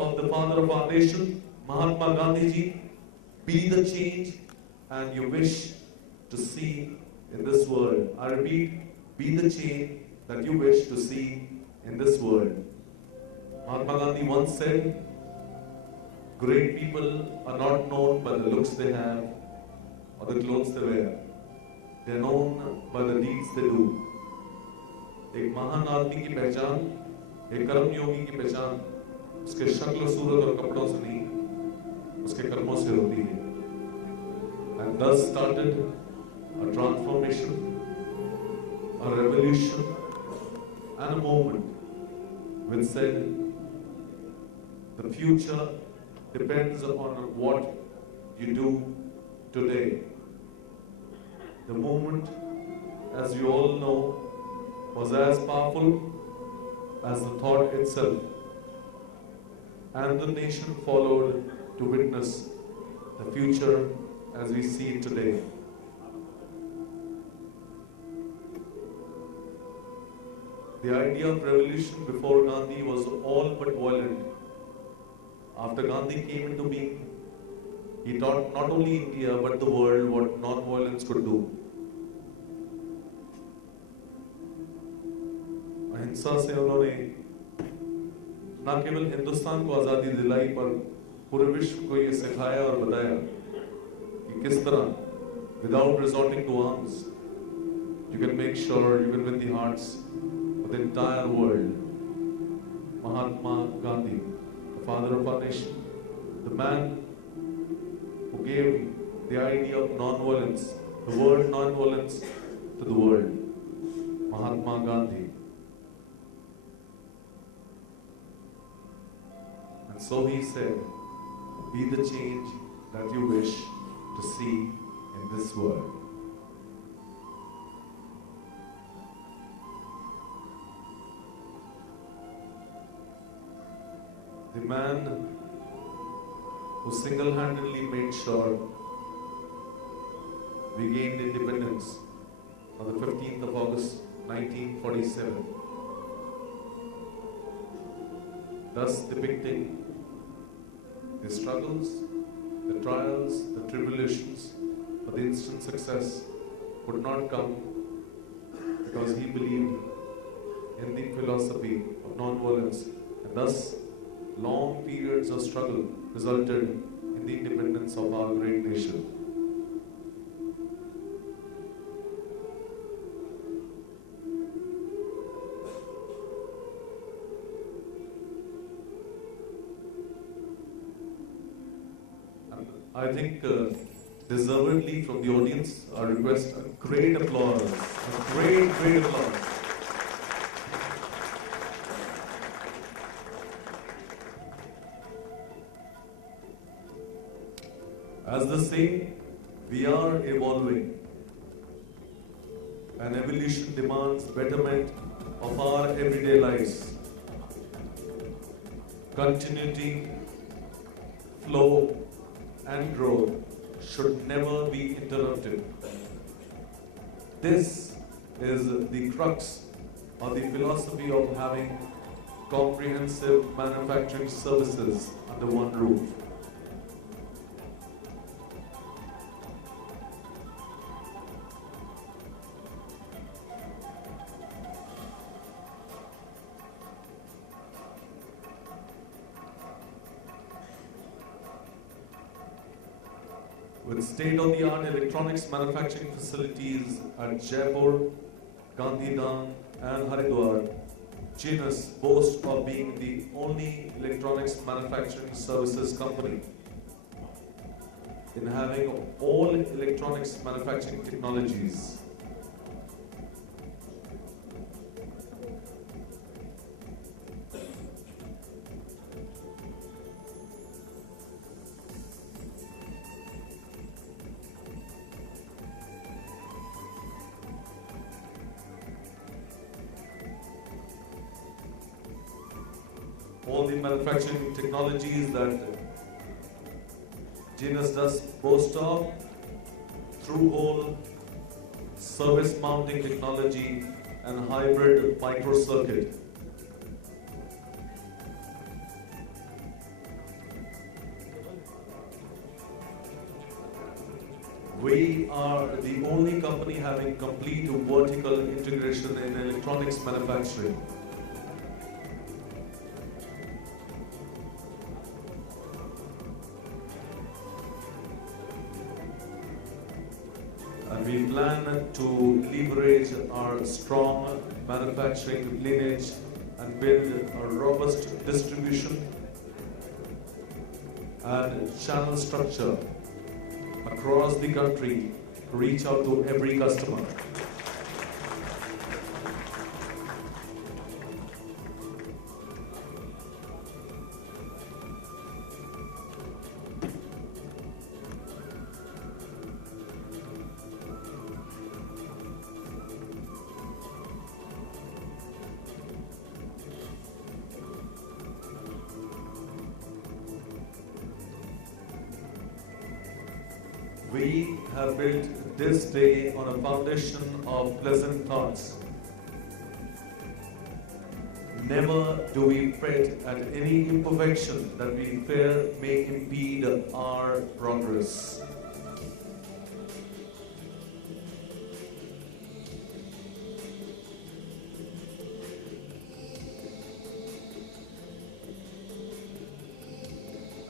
of the father of our nation, Mahatma Gandhi ji, be the change and you wish to see in this world. I repeat, be the change that you wish to see in this world. Mahatma Gandhi once said, great people are not known by the looks they have or the clothes they wear. They are known by the deeds they do. एक महान आदमी की पहचान, एक कर्म योगी की पहचान उसके शक्ल सूरत और कपड़ों से नहीं, उसके कर्मों से होती है. And thus started a transformation, a revolution, and a movement which said the future depends upon what you do today. The movement, as you all know, was as powerful as the thought itself, and the nation followed to witness the future as we see it today. The idea of revolution before Gandhi was all but violent. After Gandhi came into being, he taught not only India but the world what non-violence could do. अहिंसा से उन्होंने न केवल हिंदुस्तान को आज़ादी दिलाई पर पूरे विश्व को ये सिखाया और बताया कि किस तरह without resorting to arms you can make sure you can win the hearts of the entire world. Mahatma Gandhi, the father of our nation, the man who gave the idea of non-violence, the word non-violence to the world. Mahatma Gandhi. And so he said, be the change that you wish to see in this world. The man who single-handedly made sure we gained independence on the 15th of August 1947, thus depicting the struggles, the trials, the tribulations, but the instant success could not come because he believed in the philosophy of non-violence, and thus long periods of struggle resulted in the independence of our great nation. I think deservedly from the audience, I request a great applause, a great applause. As they say, we are evolving, and evolution demands betterment of our everyday lives. Continuity, flow, and growth should never be interrupted. This is the crux or the philosophy of having comprehensive manufacturing services under one roof. With state-of-the-art electronics manufacturing facilities at Jaipur, Gandhidham and Haridwar, Genus boasts of being the only electronics manufacturing services company in having all electronics manufacturing technologies. All the manufacturing technologies that Genus does boast of, through-hole, service mounting technology and hybrid microcircuit. We are the only company having complete vertical integration in electronics manufacturing. And we plan to leverage our strong manufacturing lineage and build a robust distribution and channel structure across the country to reach out to every customer. We have built this day on a foundation of pleasant thoughts. Never do we fret at any imperfection that we fear may impede our progress.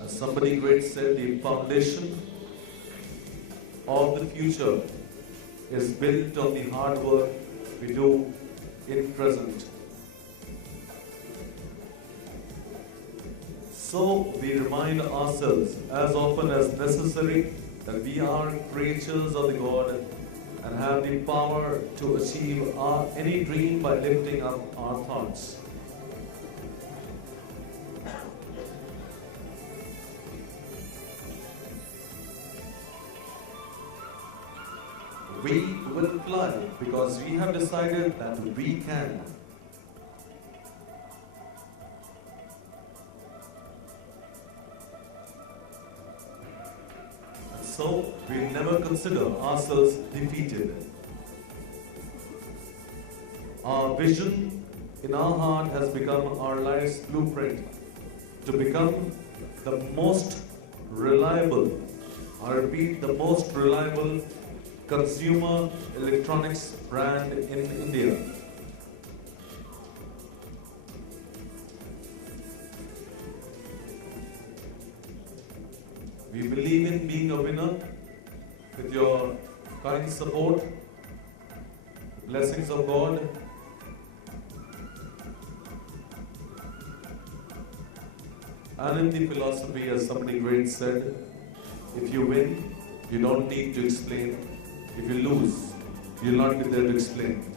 As somebody great said, the foundation of the future is built on the hard work we do in present. So we remind ourselves as often as necessary that we are creatures of the God and have the power to achieve any dream by lifting up our thoughts. We will fly because we have decided that we can. And so we never consider ourselves defeated. Our vision in our heart has become our life's blueprint to become the most reliable, I repeat, the most reliable consumer electronics brand in India. We believe in being a winner with your kind support, blessings of God, and in the philosophy, as somebody great said, if you win, you don't need to explain. If you lose, you'll not be there to explain.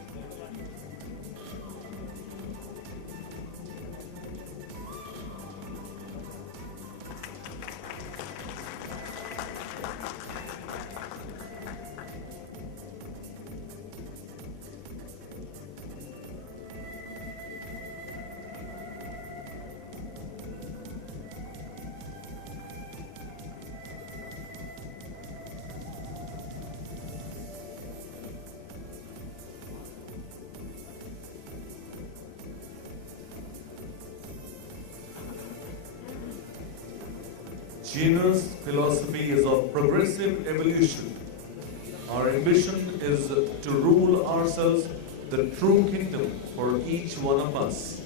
Genus philosophy is of progressive evolution. Our ambition is to rule ourselves the true kingdom for each one of us.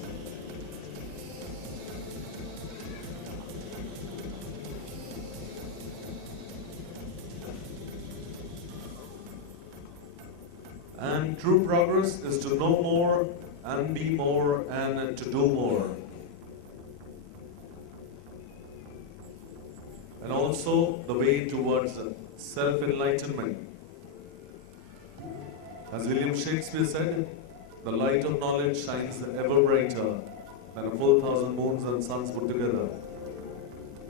And true progress is to know more and be more and to do more. And also the way towards self-enlightenment. As William Shakespeare said, the light of knowledge shines ever brighter than a full 1,000 moons and suns put together.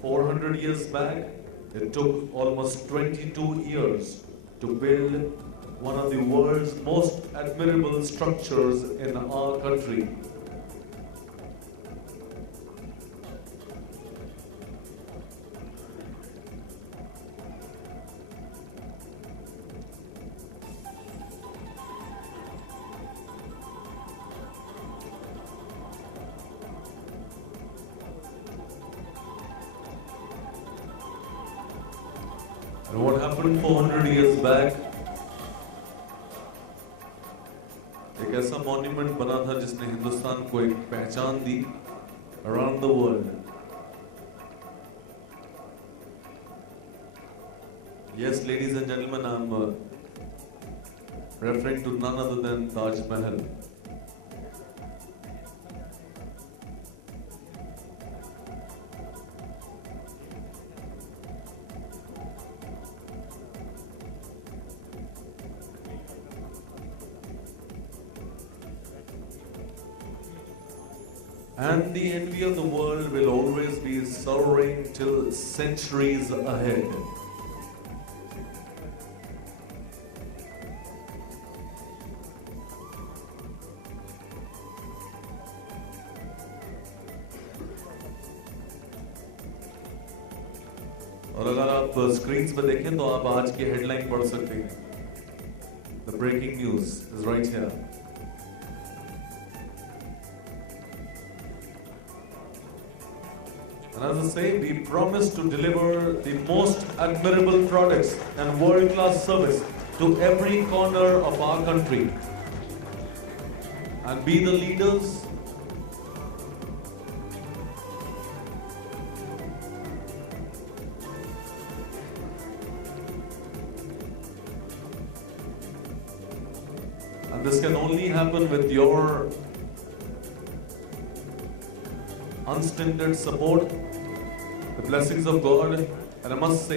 400 years back, it took almost 22 years to build one of the world's most admirable structures in our country. And what happened 400 years back? एक ऐसा monument बना था जिसने हिंदुस्तान को एक पहचान दी around the world. Yes, ladies and gentlemen, I'm referring to none other than Taj Mahal. And the envy of the world will always be soaring till centuries ahead. और अगर आप स्क्रीन्स पे देखें तो आप आज की हेडलाइन पढ़ सकते हैं. The breaking news is right here. And as I say, we promise to deliver the most admirable products and world-class service to every corner of our country and be the leaders and this can only happen with your unstinted support, the blessings of God, and I must say,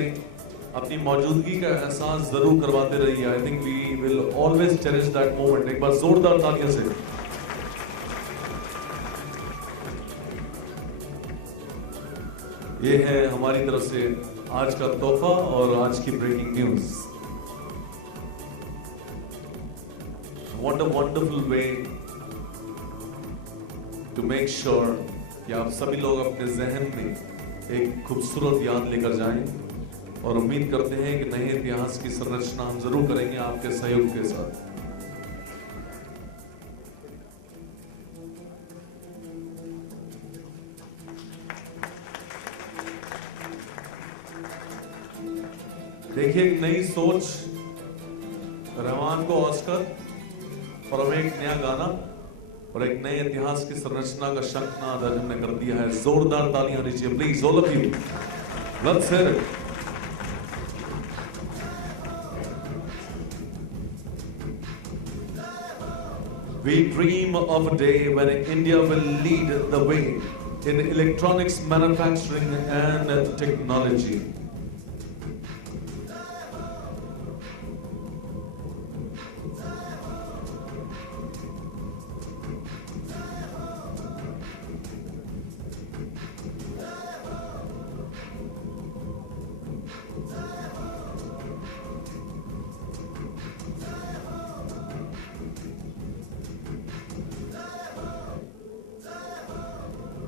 अपनी मौजूदगी का एहसास जरूर करवाते रहिए. I think we will always cherish that moment. एक बार जोरदार तालियों से. ये है हमारी तरफ से आज का तोहफा और आज की breaking news. What a wonderful way to make sure कि आप सभी लोग अपने जहन में एक खूबसूरत याद लेकर जाएं और उम्मीद करते हैं कि नए इतिहास की संरचना हम जरूर करेंगे आपके सहयोग के साथ. देखिए, एक नई सोच, रहमान को ऑस्कर और हमें एक नया गाना और एक नए इतिहास की संरचना का शंखनाद हमने कर दिया है. जोरदार तालियां दीजिए please all of you. Let's hear it. We dream of a day when India will lead the way in electronics manufacturing and technology.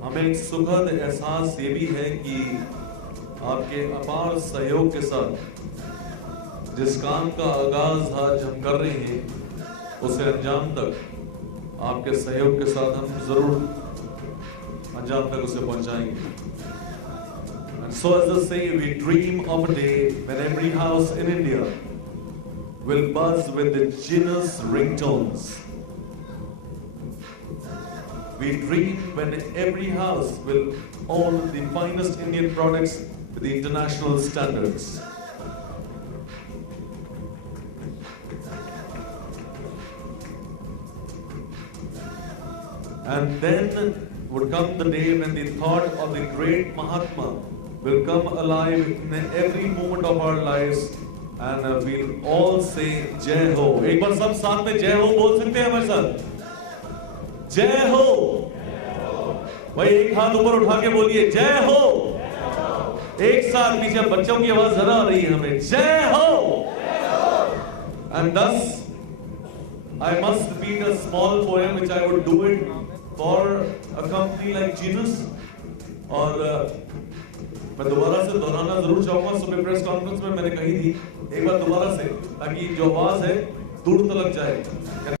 हमें एक सुखद एहसास ये भी है कि आपके अपार सहयोग के साथ जिस काम का आगाज आज हम कर रहे हैं उसे अंजाम तक आपके सहयोग के साथ हम जरूर अंजाम तक उसे पहुंचाएंगे. And so as I say, we dream of a day when every house in India will buzz with the Guinness ringtones. We dream when every house will own the finest Indian products with the international standards. And then would come the day when the thought of the great Mahatma will come alive in every moment of our lives, and we'll all say Jai Ho. एक बार सब साथ में जय हो बोल सकते हैं हमारे साथ? जय हो. भाई एक हाथ ऊपर उठा के बोलिए जय हो. एक साथ पीछे बच्चों की आवाज जरा आ रही है हमें. जय हो. And thus I must read a small poem which I would do it for a company like Guinness. और मैं दोबारा से दोहराना जरूर चाहूंगा. सुबह प्रेस कॉन्फ्रेंस में मैंने कही थी, एक बार दोबारा से, ताकि जो आवाज है दूर तक जाए.